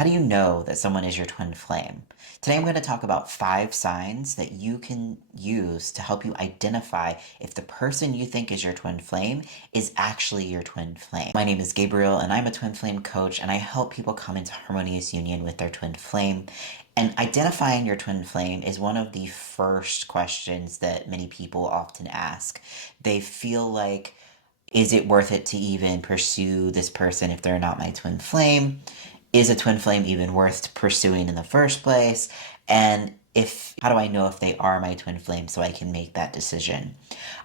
How do you know that someone is your twin flame? Today I'm going to talk about 5 signs that you can use to help you identify if the person you think is your twin flame is actually your twin flame. My name is Gabriel and I'm a twin flame coach, and I help people come into harmonious union with their twin flame. And identifying your twin flame is one of the first questions that many people often ask. They feel like, is it worth it to even pursue this person if they're not my twin flame? Is a twin flame even worth pursuing in the first place? And how do I know if they are my twin flame so I can make that decision?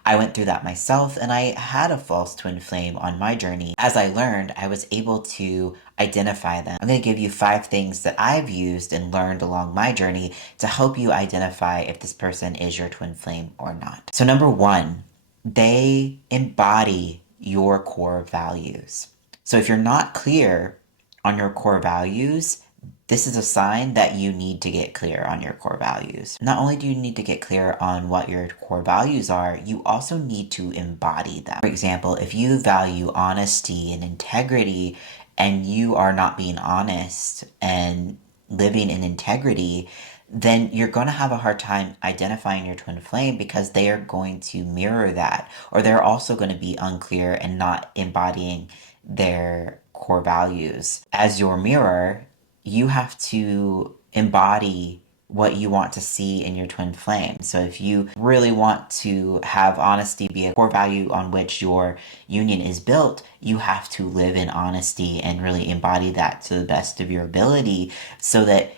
I went through that myself and I had a false twin flame on my journey. As I learned, I was able to identify them. I'm going to give you 5 things that I've used and learned along my journey to help you identify if this person is your twin flame or not. So, number 1, they embody your core values. So if you're not clear on your core values, this is a sign that you need to get clear on your core values. Not only do you need to get clear on what your core values are, you also need to embody them. For example, if you value honesty and integrity and you are not being honest and living in integrity, then you're going to have a hard time identifying your twin flame because they are going to mirror that, or they're also going to be unclear and not embodying their core values. As your mirror, you have to embody what you want to see in your twin flame. So if you really want to have honesty be a core value on which your union is built, you have to live in honesty and really embody that to the best of your ability so that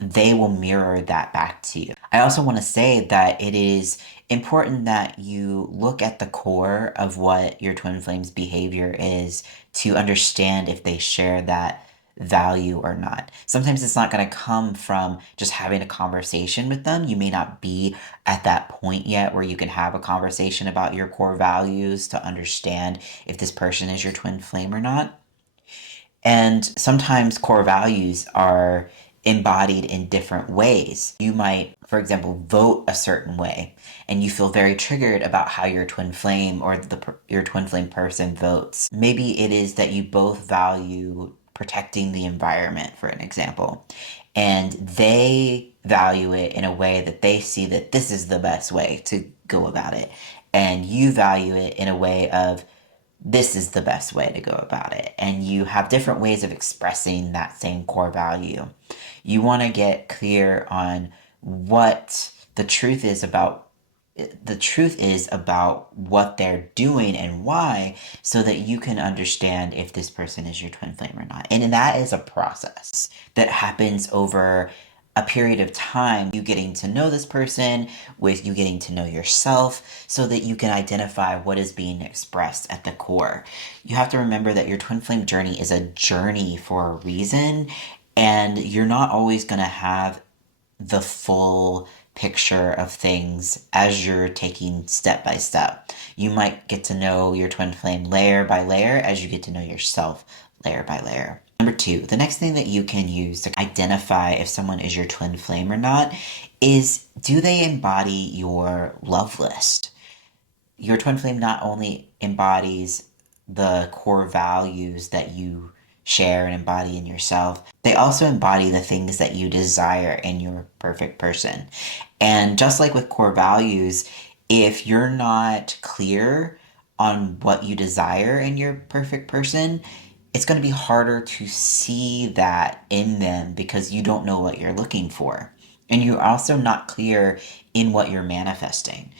they will mirror that back to you. I also want to say that it is important that you look at the core of what your twin flame's behavior is to understand if they share that value or not. Sometimes it's not going to come from just having a conversation with them. You may not be at that point yet where you can have a conversation about your core values to understand if this person is your twin flame or not. And sometimes core values are embodied in different ways. You might, for example, vote a certain way, and you feel very triggered about how your twin flame or your twin flame person votes. Maybe it is that you both value protecting the environment, for an example, and they value it in a way that they see that this is the best way to go about it, and you value it in a way of this is the best way to go about it. And you have different ways of expressing that same core value. You want to get clear on what the truth is about what they're doing and why, so that you can understand if this person is your twin flame or not. And that is a process that happens over a period of time, you getting to know this person, with you getting to know yourself, so that you can identify what is being expressed at the core. You have to remember that your twin flame journey is a journey for a reason, and you're not always going to have the full picture of things as you're taking step by step. You might get to know your twin flame layer by layer as you get to know yourself layer by layer. Number 2, the next thing that you can use to identify if someone is your twin flame or not is, do they embody your love list? Your twin flame not only embodies the core values that you share and embody in yourself, they also embody the things that you desire in your perfect person. And just like with core values, if you're not clear on what you desire in your perfect person, it's going to be harder to see that in them because you don't know what you're looking for. And you're also not clear in what you're manifesting.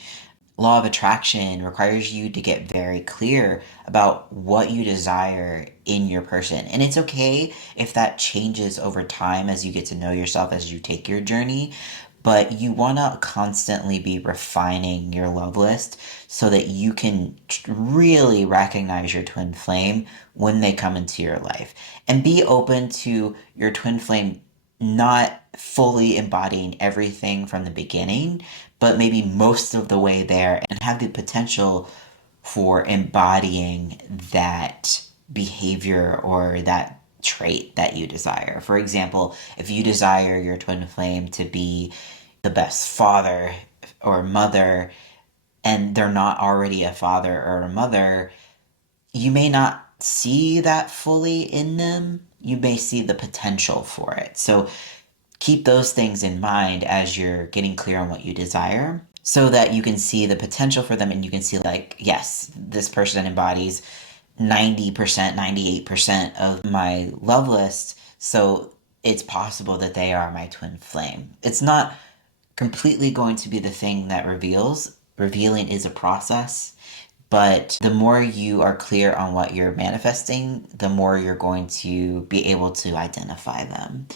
Law of attraction requires you to get very clear about what you desire in your person. And it's okay if that changes over time as you get to know yourself, as you take your journey. But you want to constantly be refining your love list so that you can really recognize your twin flame when they come into your life. And be open to your twin flame not fully embodying everything from the beginning, but maybe most of the way there, and have the potential for embodying that behavior or that trait that you desire. For example, if you desire your twin flame to be the best father or mother, and they're not already a father or a mother, you may not see that fully in them you may see the potential for it. So keep those things in mind as you're getting clear on what you desire so that you can see the potential for them and you can see, like, yes, this person embodies 90%, 98% of my love list. So it's possible that they are my twin flame. It's not completely going to be the thing that reveals. Revealing is a process. But the more you are clear on what you're manifesting, the more you're going to be able to identify them.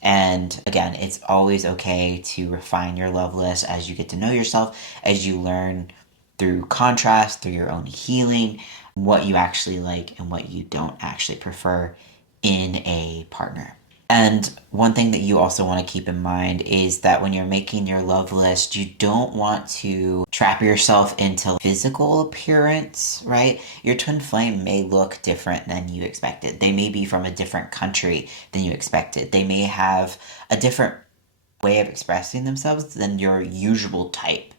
And again, it's always okay to refine your love list as you get to know yourself, as you learn through contrast, through your own healing, what you actually like and what you don't actually prefer in a partner. And one thing that you also want to keep in mind is that when you're making your love list, you don't want to trap yourself into physical appearance, right? Your twin flame may look different than you expected. They may be from a different country than you expected. They may have a different way of expressing themselves than your usual type.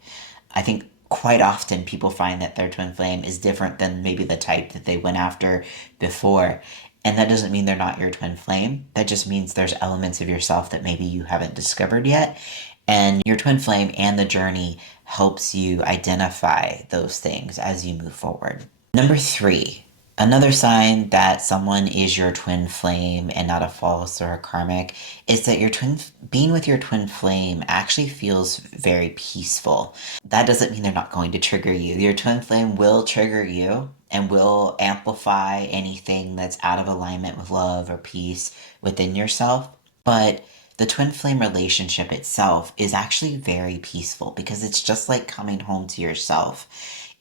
I think quite often people find that their twin flame is different than maybe the type that they went after before. And that doesn't mean they're not your twin flame. That just means there's elements of yourself that maybe you haven't discovered yet. And your twin flame and the journey helps you identify those things as you move forward. Number 3, another sign that someone is your twin flame and not a false or a karmic is that being with your twin flame actually feels very peaceful. That doesn't mean they're not going to trigger you. Your twin flame will trigger you and will amplify anything that's out of alignment with love or peace within yourself. But the twin flame relationship itself is actually very peaceful because it's just like coming home to yourself.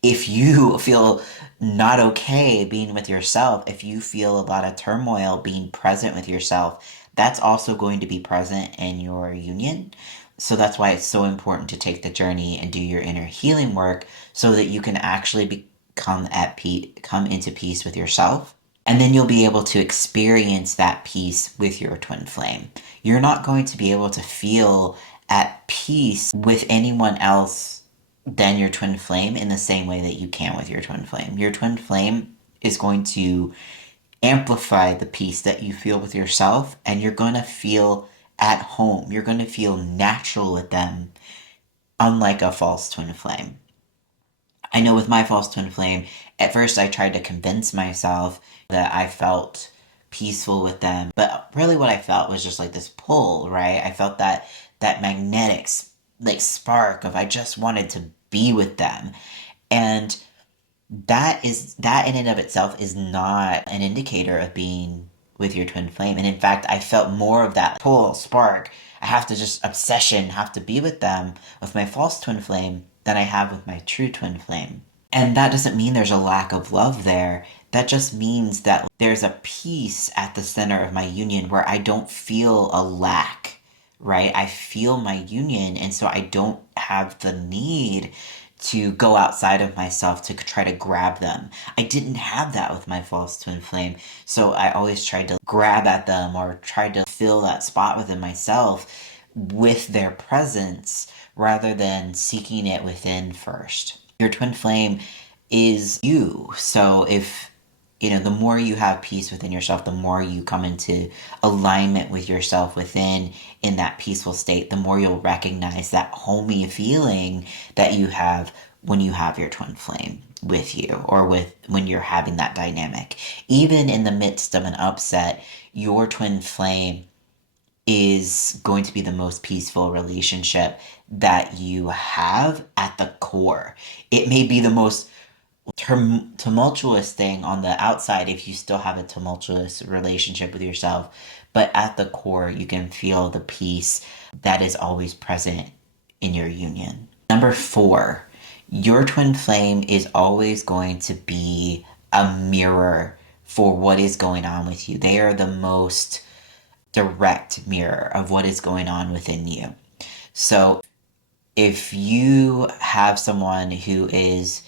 If you feel not okay being with yourself, if you feel a lot of turmoil being present with yourself, that's also going to be present in your union. So that's why it's so important to take the journey and do your inner healing work so that you can actually come into peace with yourself. And then you'll be able to experience that peace with your twin flame. You're not going to be able to feel at peace with anyone else than your twin flame in the same way that you can with your twin flame. Your twin flame is going to amplify the peace that you feel with yourself, and you're going to feel at home. You're going to feel natural with them, unlike a false twin flame. I know with my false twin flame, at first I tried to convince myself that I felt peaceful with them, but really what I felt was just like this pull, right? I felt that magnetic like spark of I just wanted to be with them. And that in and of itself is not an indicator of being with your twin flame. And in fact, I felt more of that pull, spark. I have to just obsession, have to be with them with my false twin flame than I have with my true twin flame. And that doesn't mean there's a lack of love there. That just means that there's a peace at the center of my union where I don't feel a lack, right? I feel my union, and so I don't have the need to go outside of myself to try to grab them. I didn't have that with my false twin flame, so I always tried to grab at them or tried to fill that spot within myself with their presence rather than seeking it within first. Your twin flame is you. So if the more you have peace within yourself, the more you come into alignment with yourself within in that peaceful state, the more you'll recognize that homey feeling that you have when you have your twin flame with you or when you're having that dynamic. Even in the midst of an upset, your twin flame is going to be the most peaceful relationship that you have at the core. It may be the most tumultuous thing on the outside if you still have a tumultuous relationship with yourself, but at the core you can feel the peace that is always present in your union. Number 4, your twin flame is always going to be a mirror for what is going on with you. They are the most direct mirror of what is going on within you. So if you have someone who is,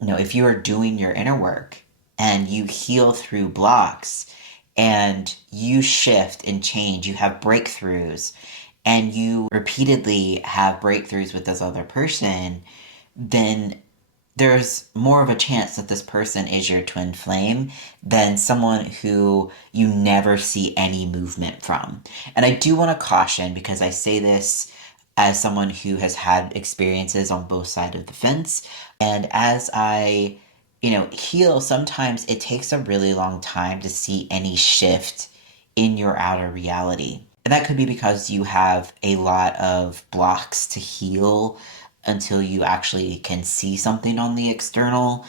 if you are doing your inner work and you heal through blocks and you shift and change, you have breakthroughs, and you repeatedly have breakthroughs with this other person, then there's more of a chance that this person is your twin flame than someone who you never see any movement from. And I do want to caution, because I say this as someone who has had experiences on both sides of the fence. And as I, heal, sometimes it takes a really long time to see any shift in your outer reality. And that could be because you have a lot of blocks to heal until you actually can see something on the external.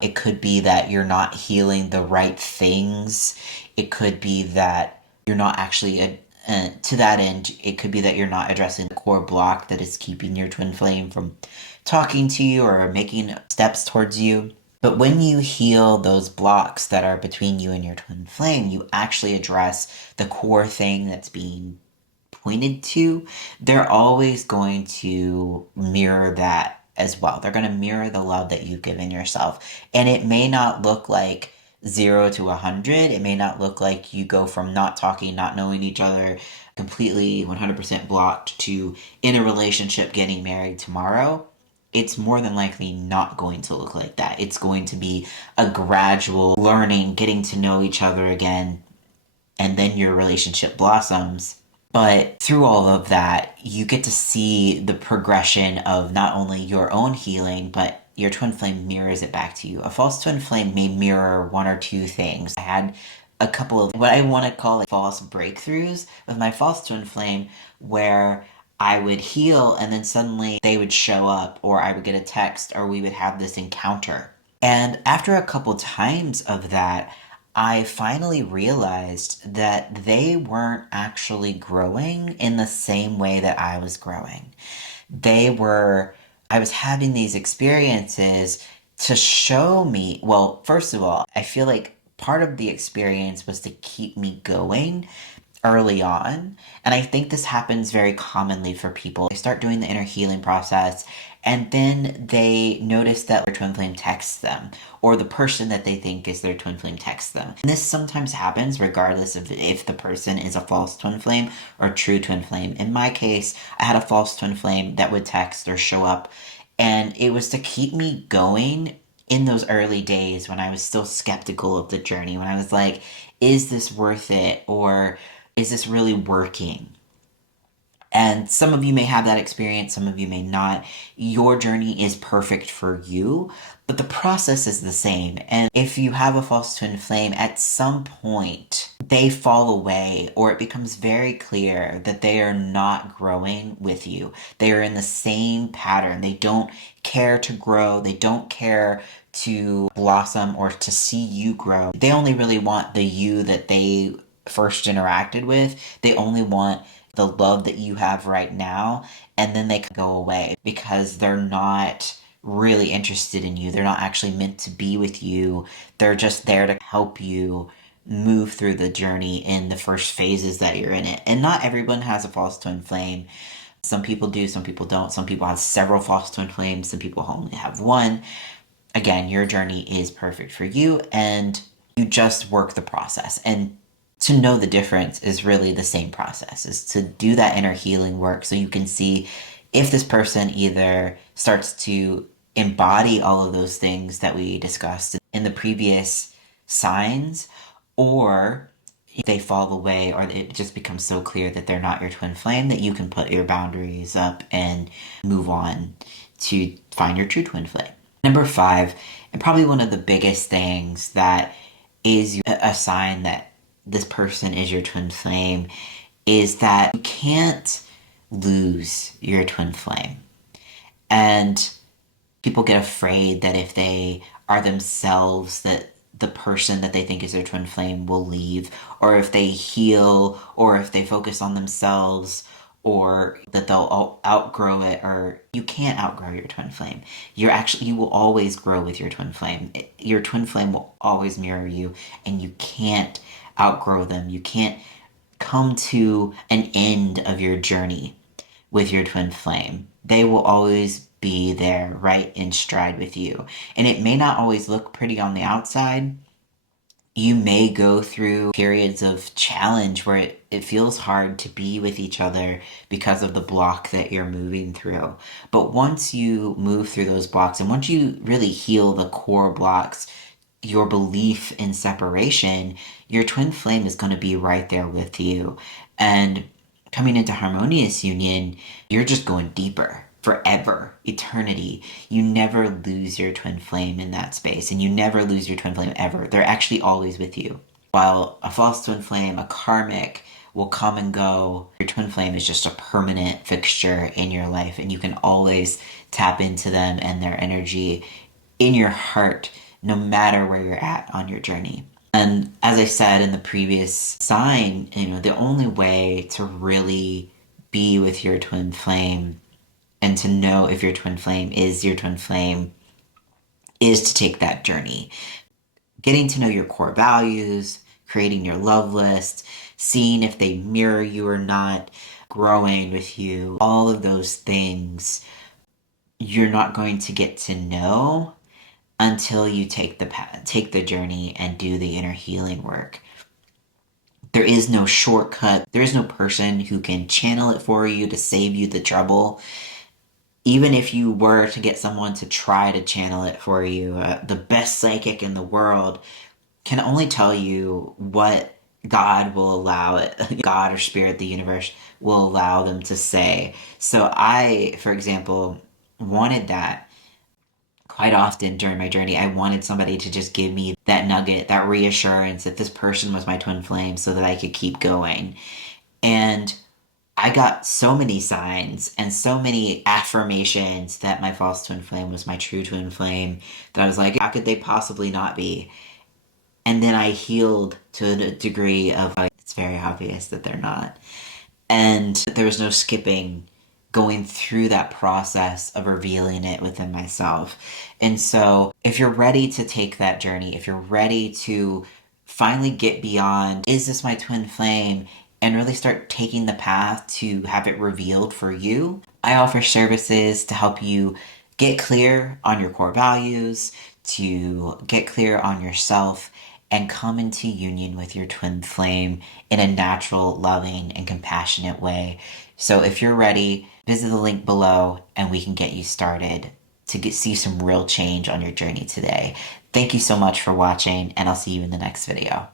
It could be that you're not healing the right things. It could be that you're not actually, to that end, it could be that you're not addressing the core block that is keeping your twin flame from talking to you or making steps towards you. But when you heal those blocks that are between you and your twin flame, you actually address the core thing that's being pointed to. They're always going to mirror that as well. They're going to mirror the love that you've given yourself. And it may not look like 0 to 100. It may not look like you go from not talking, not knowing each other, completely 100% blocked, to in a relationship, getting married tomorrow. It's more than likely not going to look like that. It's going to be a gradual learning, getting to know each other again, and then your relationship blossoms. But through all of that, you get to see the progression of not only your own healing, but your twin flame mirrors it back to you. A false twin flame may mirror one or two things. I had a couple of what I want to call like false breakthroughs with my false twin flame, where I would heal and then suddenly they would show up, or I would get a text, or we would have this encounter. And after a couple times of that, I finally realized that they weren't actually growing in the same way that I was growing. They were, I was having these experiences to show me, well, first of all, I feel like part of the experience was to keep me going early on. And I think this happens very commonly for people. They start doing the inner healing process, and then they notice that their twin flame texts them, or the person that they think is their twin flame texts them. And this sometimes happens regardless of if the person is a false twin flame or true twin flame. In my case, I had a false twin flame that would text or show up, and it was to keep me going in those early days when I was still skeptical of the journey, when I was like, is this worth it? Or is this really working? And some of you may have that experience, some of you may not. Your journey is perfect for you, but the process is the same. And if you have a false twin flame, at some point they fall away, or it becomes very clear that they are not growing with you. They are in the same pattern. They don't care to grow, they don't care to blossom or to see you grow. They only really want the you that they first interacted with. They only want the love that you have right now, and then they can go away because they're not really interested in you. They're not actually meant to be with you. They're just there to help you move through the journey in the first phases that you're in it. And not everyone has a false twin flame. Some people do, some people don't. Some people have several false twin flames, some people only have one. Again, your journey is perfect for you, and you just work the process. And to know the difference is really the same process, is to do that inner healing work so you can see if this person either starts to embody all of those things that we discussed in the previous signs, or if they fall away, or it just becomes so clear that they're not your twin flame, that you can put your boundaries up and move on to find your true twin flame. Number 5, and probably one of the biggest things that is a sign that this person is your twin flame, is that you can't lose your twin flame. And people get afraid that if they are themselves, that the person that they think is their twin flame will leave, or if they heal, or if they focus on themselves, or that they'll outgrow it. Or you can't outgrow your twin flame. You will always grow with your twin flame. Your twin flame will always mirror you, and you can't outgrow them. You can't come to an end of your journey with your twin flame. They will always be there right in stride with you. And it may not always look pretty on the outside, You may go through periods of challenge where it feels hard to be with each other because of the block that you're moving through. But once you move through those blocks and once you really heal the core blocks, your belief in separation, your twin flame is going to be right there with you. And coming into harmonious union, you're just going deeper forever, eternity. You never lose your twin flame in that space, and you never lose your twin flame ever. They're actually always with you. While a false twin flame, a karmic, will come and go, your twin flame is just a permanent fixture in your life, and you can always tap into them and their energy in your heart, no matter where you're at on your journey. And as I said in the previous sign, the only way to really be with your twin flame and to know if your twin flame is your twin flame is to take that journey. Getting to know your core values, creating your love list, seeing if they mirror you or not, growing with you, all of those things you're not going to get to know until you take the journey and do the inner healing work. There is no shortcut. There is no person who can channel it for you to save you the trouble. Even if you were to get someone to try to channel it for you, the best psychic in the world can only tell you what God will allow it, God or spirit, the universe will allow them to say. So I, for example, wanted that quite often during my journey. I wanted somebody to just give me that nugget, that reassurance that this person was my twin flame so that I could keep going. And I got so many signs and so many affirmations that my false twin flame was my true twin flame that I was like, how could they possibly not be? And then I healed to a degree of like, it's very obvious that they're not. And there was no skipping going through that process of revealing it within myself. And so if you're ready to take that journey, if you're ready to finally get beyond, is this my twin flame? And really start taking the path to have it revealed for you, I offer services to help you get clear on your core values, to get clear on yourself, and come into union with your twin flame in a natural, loving, and compassionate way. So if you're ready, visit the link below and we can get you started to see some real change on your journey today. Thank you so much for watching, and I'll see you in the next video.